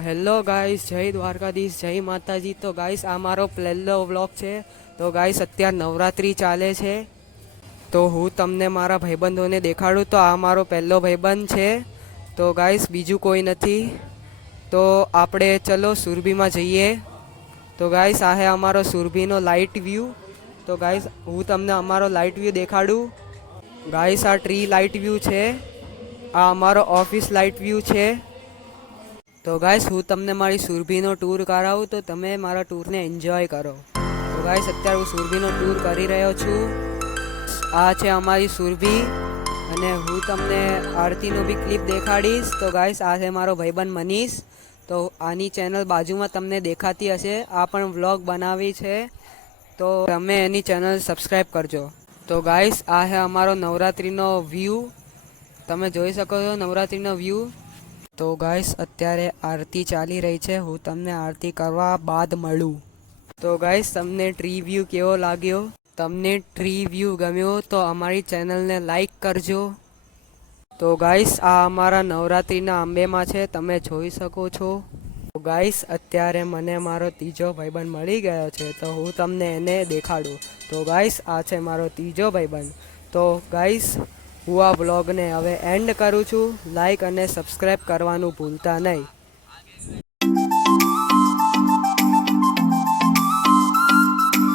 Hello guys, જય દ્વારકાધીશ, જય માતાજી। તો ગાઈસ આ મારો પહેલો વ્લોગ છે। તો ગાઈસ અત્યારે નવરાત્રિ ચાલે છે, તો હું તમને મારા ભાઈબંધોને દેખાડું। તો આ મારો પહેલો ભાઈબંધ છે, તો ગાઈસ બીજું કોઈ નથી। તો આપણે ચલો સુરભીમાં જઈએ। તો ગાઈસ આ હે અમારો સુરભીનો લાઇટ વ્યૂ। તો ગાઈસ હું તમને અમારો લાઇટ વ્યૂ દેખાડું। ગાઈસ આ ટ્રી લાઇટ વ્યૂ છે, આ અમારો ઓફિસ લાઇટ વ્યૂ છે। તો ગાઈસ હું તમને મારી સુરભીનો ટૂર કરાવું, તો તમે મારા ટૂરને એન્જોય કરો। તો ગાઈસ અત્યારે હું સુરભીનો ટૂર કરી રહ્યો છું। આ છે અમારી સુરભી, અને હું તમને આરતીનો બી ક્લિપ દેખાડીશ। તો ગાઈસ આ છે મારો ભાઈબંધ મનીષ। તો આની ચેનલ બાજુમાં તમને દેખાતી હશે, આ પણ વ્લોગ બનાવી છે, તો તમે એની ચેનલ સબસ્ક્રાઈબ કરજો। તો ગાઈસ આ છે અમારો નવરાત્રિનો વ્યૂ, તમે જોઈ શકો છો નવરાત્રિનો વ્યૂ। તો ગાઈસ અત્યારે આરતી ચાલી રહી છે, હું તમને આરતી કરવા બાદ મળું। તો ગાઈસ તમને ટ્રી વ્યૂ કેવો લાગ્યો? તમને ટ્રી વ્યૂ ગમ્યો તો અમારી ચેનલને લાઈક કરજો। તો ગાઈસ આ અમારા નવરાત્રિના અંબેમાં છે, તમે જોઈ શકો છો। તો ગાઈસ અત્યારે મને મારો ત્રીજો ભાઈબંધ મળી ગયો છે, તો હું તમને એને દેખાડું। તો ગાઈસ આ છે મારો ત્રીજો ભાઈબંધ। તો ગાઈસ હું આ વ્લોગને હવે એન્ડ કરું છું। લાઈક અને સબસ્ક્રાઈબ કરવાનું ભૂલતા નહીં।